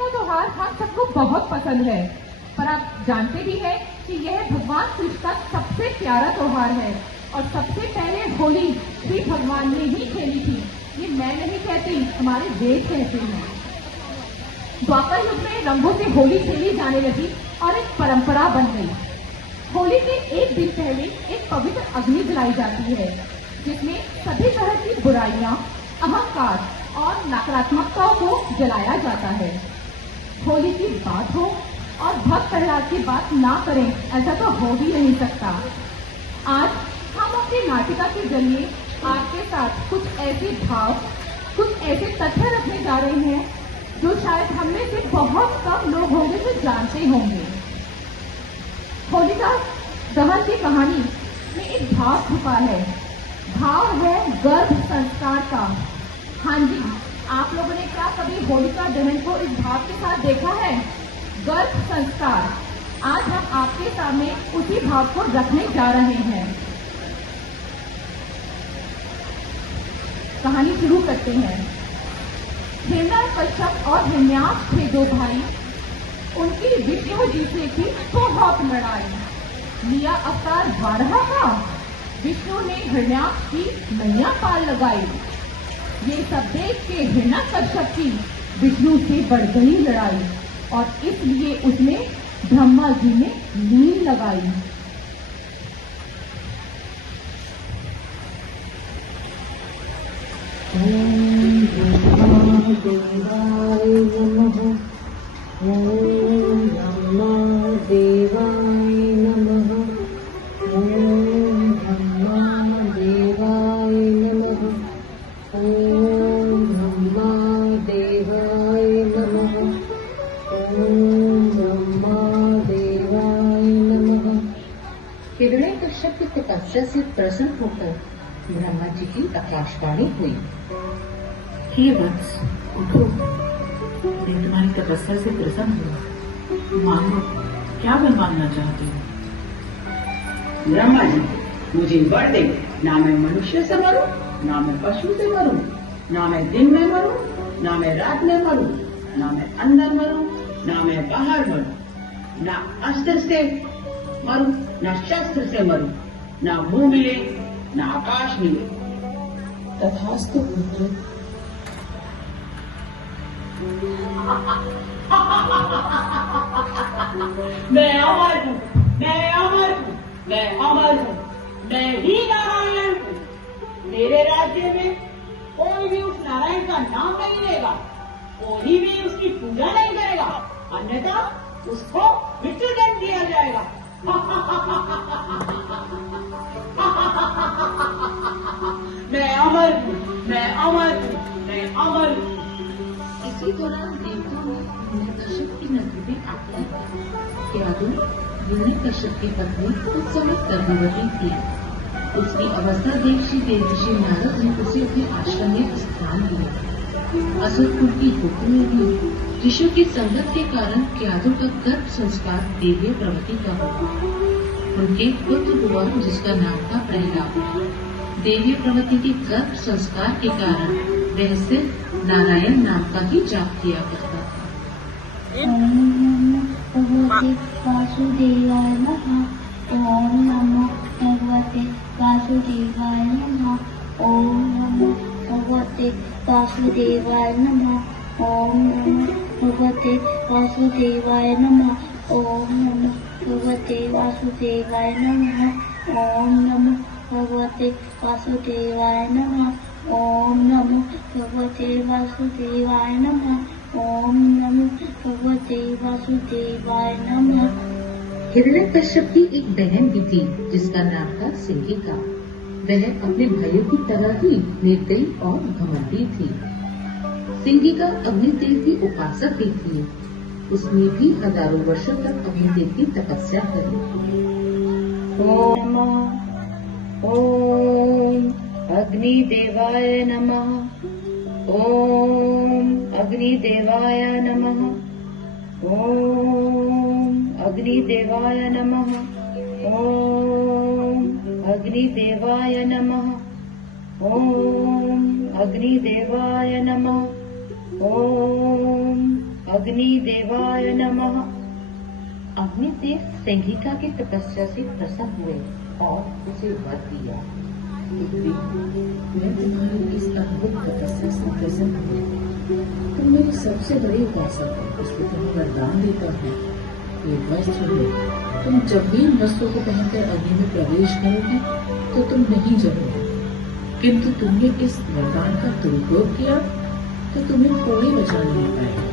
का त्योहार हम सबको बहुत पसंद है, पर आप जानते भी हैं कि यह भगवान कृष्ण का सबसे प्यारा त्योहार है और सबसे पहले होली श्री भगवान ने ही खेली थी। ये मैं नहीं कहती, हमारे वेद कहते हैं। द्वापर युग में रंगों से होली खेली जाने लगी और एक परंपरा बन गई। होली के एक दिन पहले एक पवित्र अग्नि जलाई जाती है, जिसमें सभी तरह की बुराइयां, अहंकार और नकारात्मकताओं को जलाया जाता है। होली की बात हो और भक्त प्रहलाद की बात ना करें, ऐसा तो हो ही नहीं सकता। आज हम अपनी नाटिका के जरिए आपके साथ कुछ ऐसे भाव, कुछ ऐसे तथ्य रखने जा रहे हैं जो शायद हम में से बहुत कम लोग होंगे जो जानते होंगे। होलिका दहन की कहानी में एक भाव छुपा है। भाव है गर्भ संस्कार का। हाँ जी, आप लोगों ने क्या कभी होलिका दहन को इस भाव के साथ देखा है? गर्भ संस्कार। आज हम आपके सामने उसी भाव को रखने जा रहे हैं। कहानी शुरू करते हैं। हिरण्यकश्यप और हिरण्याक्ष थे दो भाई। उनकी विष्णु जी से थी बहुत लड़ाई। लिया अवतार बारहा का, विष्णु ने हिरण्याक्ष की नैया पार लगाई। ये सब देख के हिरण्यकश्यप की विष्णु से बढ़ गई लड़ाई और इसलिए उसने ब्रह्मा जी में लीन लगाई। ओम ब्रह्मा देवाय नमः। ओम ब्रह्मा देवाय नमः। ओम ब्रह्मा देवाय नमः। ओम ब्रह्मा देवाय नमः। ओम ब्रह्मा देवाय नमः। हिरण्यकश्यप की तपस्या से प्रसन्न होकर ब्रह्मा जी की आकाशवाणी हुई। हे वत्स, उठो, मैं तुम्हारी तपस्या से प्रसन्न हूँ। मानो, क्या वर मांगना चाहते हो? ब्रह्मा जी, मुझे वर दे। ना मैं मनुष्य से मरूं, ना मैं पशु से मरूं, ना मैं दिन में मरूं, ना मैं रात में मरूं, ना मैं अंदर मरूं, ना मैं बाहर मरूं, ना अस्त्र से मरूं, ना शस्त्र से मरूं, ना मुंह मिले, ना आकाश मिले। तथास्तु पुत्र। मैं अमर हूँ, मैं अमर हूँ, मैं अमर हूँ, मैं ही नारायण हूँ। मेरे राज्य में कोई भी उस नारायण का नाम नहीं लेगा, कोई भी उसकी पूजा नहीं करेगा, अन्यथा उसको मृत्युदंड दिया जाएगा। मैं अमर हूँ, मैं अमर हूँ, मैं अमर हूँ। इसी दौरान देवताओं ने हिरण्यकश्यप की नगरी में आक्रमण किया। हिरण्यकश्यप की पत्नी उस समय गर्भवती थी। उसकी अवस्था देख श्री देवर्षि नारद ने उसे अपने आश्रम में स्थान दिया। असुरकुल की हुक्म में भी ऋषि की संगत के कारण क्यादु का गर्भ संस्कार देवी प्रवृत्ति का हुआ। उनके पुत्र हुआ जिसका नाम था प्रहलाद। देवी प्रवृत्ति के गर्भ संस्कार के कारण वह सिर्फ नारायण नाम का ही जाप किया करता था। ओम नमो भगवते वासुदेवाय नमः। ओम नमो भगवते वासुदेवाय नमः। ओम नमो भगवते वासुदेवाय नमः। ओम नमो भगवते वासुदेवाय नमः। ओम नमो भगवते वासुदेवाय नमः। ओम नमो भगवते वासुदेवाय नमः। ओम नमो भगवते वासुदेवाय नमः। ओम नमो भगवते वासुदेवाय नमः। हिरण्यकश्यप की एक बहन भी थी जिसका नाम था सिंहिका। वह अपने भाइयों की तरह ही निर्दयी और घमंडी थी। सिंहिका अग्निदेव की उपासक भी थी। उसने भी हजारों वर्षों तक अग्निदेव की तपस्या करी। ओम अग्निदेवाय नमः। ओम अग्निदेवाय नमः। ओम अग्निदेवाय नमः। ओम अग्निदेवाय नमः। ओम अग्निदेवाय नमः। ओम अग्निदेवाय नमः। अग्निदेव सिंहिका की तपस्या से प्रसन्न हुए और उसे वर दिया। एक दिन मैं तुम्हारी इस अद्भुत तपस्या से प्रसन्न हुई। तुम मेरी सबसे बड़ी उपासक हो, इसलिए तुम्हें वरदान देता हूँ। ये वस्त्र है, तुम जब भी इन वस्त्रों को पहनकर अग्नि में प्रवेश करोगे तो तुम नहीं जलोगे, किंतु तुमने इस वरदान का दुरुपयोग किया तो तुम्हें कोई बचा नहीं पाएगा।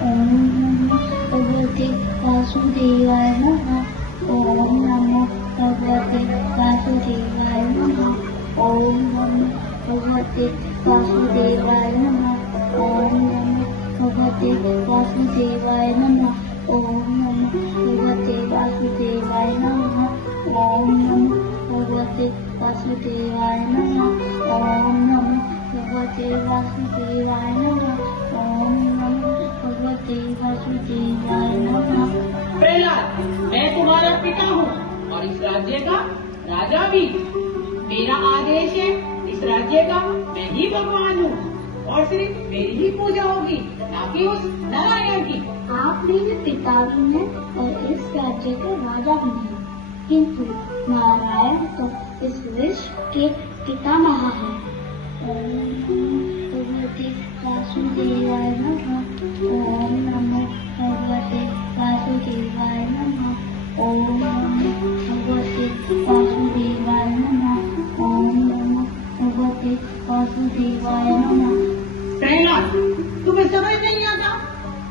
ओम नमो भगवते वासुदेवाय नमः। ओम नमो भगवते वासुदेवाय नमः। ओम नमो भगवते वासुदेवाय नमः। ओम नमो भगवते वासुदेवाय नमः। ओम नमो भगवते वासुदेवाय नमः। ओम नमो भगवते वासुदेवाय नमः। ओम नमो भगवते वासुदेवाय नमः। ओम नमो भगवते वासुदेवाय नमः। प्रहलाद, मैं तुम्हारा पिता हूँ और इस राज्य का राजा भी। मेरा आदेश है, इस राज्य का मैं ही भगवान हूँ और सिर्फ मेरी ही पूजा होगी, ना कि उस नारायण की। आप मेरे पिता भी हैं और इस राज्य के राजा भी हैं, किंतु नारायण तो इस विश्व के पितामह हैं। ओम नमो भगवते वासुदेवाय नमः। ओम नमो भगवते वासुदेवाय नमः। ओम नमो भगवते वासुदेवाय नमः। ओम नमो भगवते वासुदेवाय नमः। प्रहलाद, तुम्हें समझ नहीं आता?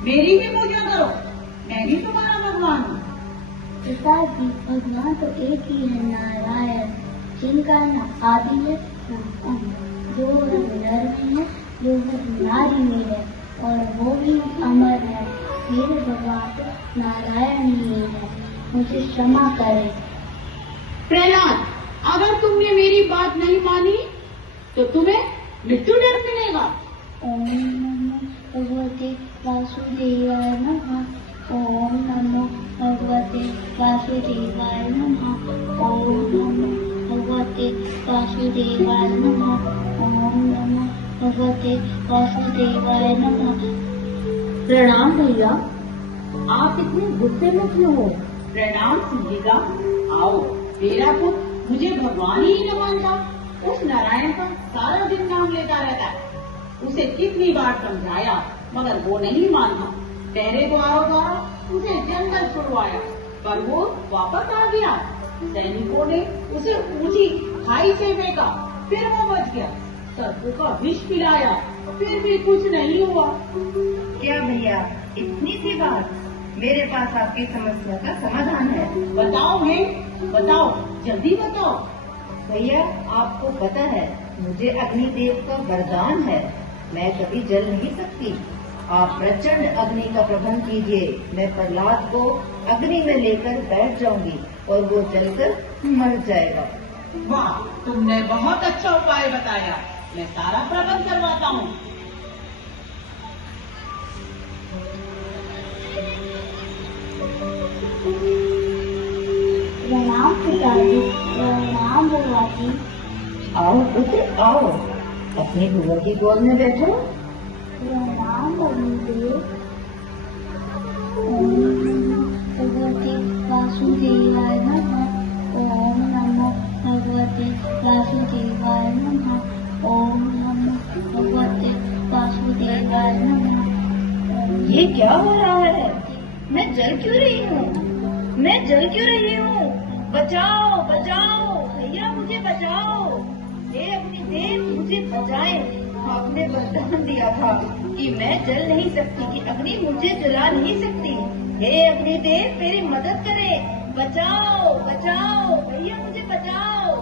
मेरी भी पूजा करो, मैं भी तुम्हारा भगवान हूँ। पिताजी, भगवान तो एक ही है, नारायण, जिनका न आदि है न अंत, जो नर में है, जो नारी में है, और वो भी अमर है। मेरे भगवान तो नारायण ही है, मुझे क्षमा करें। प्रहलाद, अगर तुमने मेरी बात नहीं मानी तो तुम्हें मृत्युदंड मिलेगा। ओम नमो भगवते वासुदेवाय नमः। ओम नमो भगवते वासुदेवाय नमः। ओम नमो भगवते वासुदेवाय नमः। ओम नमो भगवते वासुदेवाय नमः। प्रणाम भैया, आप इतने गुस्से में क्यों हो? प्रणाम सिंहिका, आओ। तेरा पुत्र मुझे भगवान ही न मानता, उस नारायण का सारा दिन नाम लेता रहता है। उसे कितनी बार समझाया मगर वो नहीं मानता। पहरे द्वारों द्वारा उसे जंगल छुड़वाया पर वो वापस आ गया। सैनिकों ने उसे ऊंची खाई से फेंका, फिर वो बच गया। सर्पों का विष पिलाया, फिर भी कुछ नहीं हुआ। क्या भैया, इतनी सी बात? मेरे पास आपकी समस्या का समाधान है। बताओ है, बताओ, जल्दी बताओ। भैया, आपको पता है मुझे अग्निदेव का वरदान है, मैं कभी जल नहीं सकती। आप प्रचंड अग्नि का प्रबंध कीजिए, मैं प्रहलाद को अग्नि में लेकर बैठ जाऊंगी और वो जलकर मर जाएगा। वाह, तुमने बहुत अच्छा उपाय बताया, मैं सारा प्रबंध करवाता हूँ। प्रणाम पिताजी, प्रणाम बुआ जी। आओ पुत्र आओ, अपनी बुआ की गोद में बैठो। प्रणाम अग्निदेव। ओम नमो भगवते वासुदेवाय नमः। ओम नमो भगवते वासुदेवाय नमः। ओम नमो भगवते वासुदेवाय नमः। ये क्या हो रहा है? मैं जल क्यों रही हूँ? मैं जल क्यों रही हूँ? बचाओ बचाओ भैया, मुझे बचाओ। हे अग्निदेव, मुझे बचाएं। आपने वरदान दिया था कि मैं जल नहीं सकती, कि अग्नि मुझे जला नहीं सकती। हे अग्निदेव, मेरी मदद करें। बचाओ बचाओ भैया, मुझे बचाओ।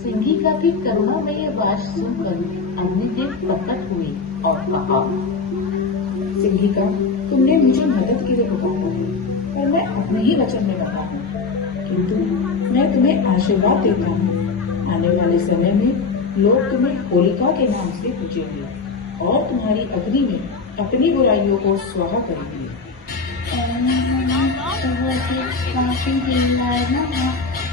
सिंहिका की करुणामयी आवाज सुनकर अग्निदेव प्रकट हुए और कहा, सिंहिका, तुमने मुझे मदद के लिए पुकारा है और मैं अपने ही वचन में बता हूँ, किंतु मैं तुम्हें आशीर्वाद देता हूँ। आने वाले समय में लोग तुम्हें होलिका के नाम से पूजेंगे और तुम्हारी अग्नि में अपनी बुराइयों को स्वाहा करेंगे। ओम नमो भगवते वासुदेवाय नमः।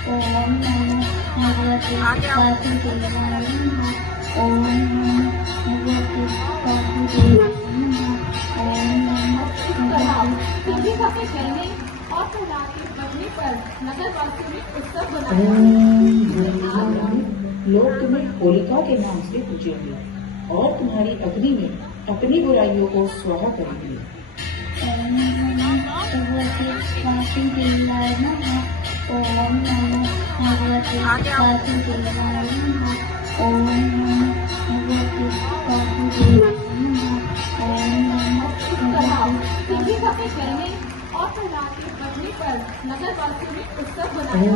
ओम नमो भगवते वासुदेवाय नमः। लोग तुम्हें होलिका के नाम से पूजेंगे और तुम्हारी अग्नि में अपनी बुराइयों को स्वाहा करेंगे। ओम नमो भगवते वासुदेवाय नमः। ओम नमो भगवते वासुदेवाय नमः। ओम नमो भगवते वासुदेवाय नमः। ओम नमो भगवते सिंधी का के कहने और प्रहलाद के बढ़ने पर नगरवासियों ने उत्सव मनाया।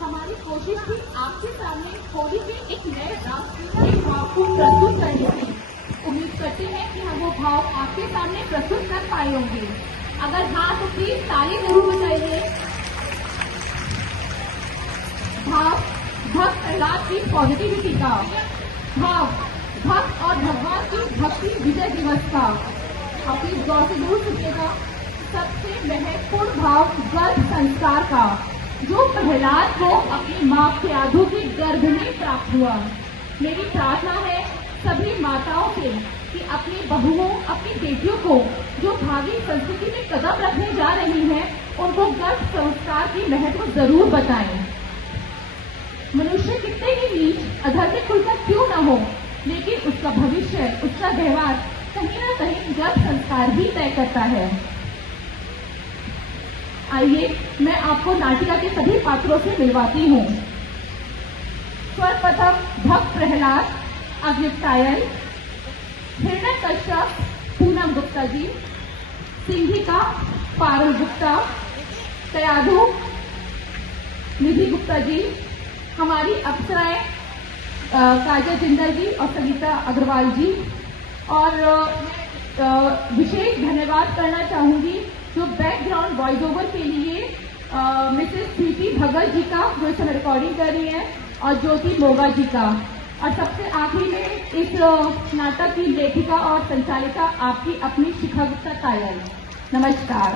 हमारी कोशिश थी आपके सामने होली के एक नए राष्ट्रीय भाव को प्रस्तुत करने की। उम्मीद करते हैं कि हम वो भाव आपके सामने प्रस्तुत कर पाए होंगे। अगर हाँ तो प्लीज ताली जरूर बजाइए। भाव भक्त प्रहलाद की पॉजिटिविटी का, भाव भक्त और भगवान की भक्ति विजय दिवस का। अपनी गौर से दूर सुनिएगा। सबसे महत्वपूर्ण भाव गर्भ संस्कार का, जो प्रहलाद को अपनी मां क्याधु के गर्भ में प्राप्त हुआ। मेरी प्रार्थना है सभी माताओं से कि अपनी बहुओं, अपनी बेटियों को जो भावी संस्कृति में कदम रखने जा रही हैं, उनको गर्भ संस्कार की महत्व जरूर बताएं। मनुष्य कितने ही नीच अधर्मिक कुल का क्यों न हो, लेकिन उसका भविष्य, उसका व्यवहार कहीं न कहीं गर्भ संस्कार ही तय करता है। आइए मैं आपको नाटिका के सभी पात्रों से मिलवाती हूँ। सर्वप्रथम भक्त प्रहलाद, अग्निकायल, हिरण्यकश्यप पूनम गुप्ता जी, सिंहिका पारुल गुप्ता, कयाधु निधि गुप्ता जी, हमारी अप्सराएं काजल जिंदल जी और संगीता अग्रवाल जी। और विशेष धन्यवाद करना चाहूंगी जो बैकग्राउंड वॉइस ओवर के लिए मिसेस प्रीति भगत जी का, जो इस समय रिकॉर्डिंग कर रही हैं, और ज्योति मोगा जी का। और सबसे आखिरी में इस नाटक की लेखिका और संचालिका आपकी अपनी शिखा गुप्ता कायल। नमस्कार।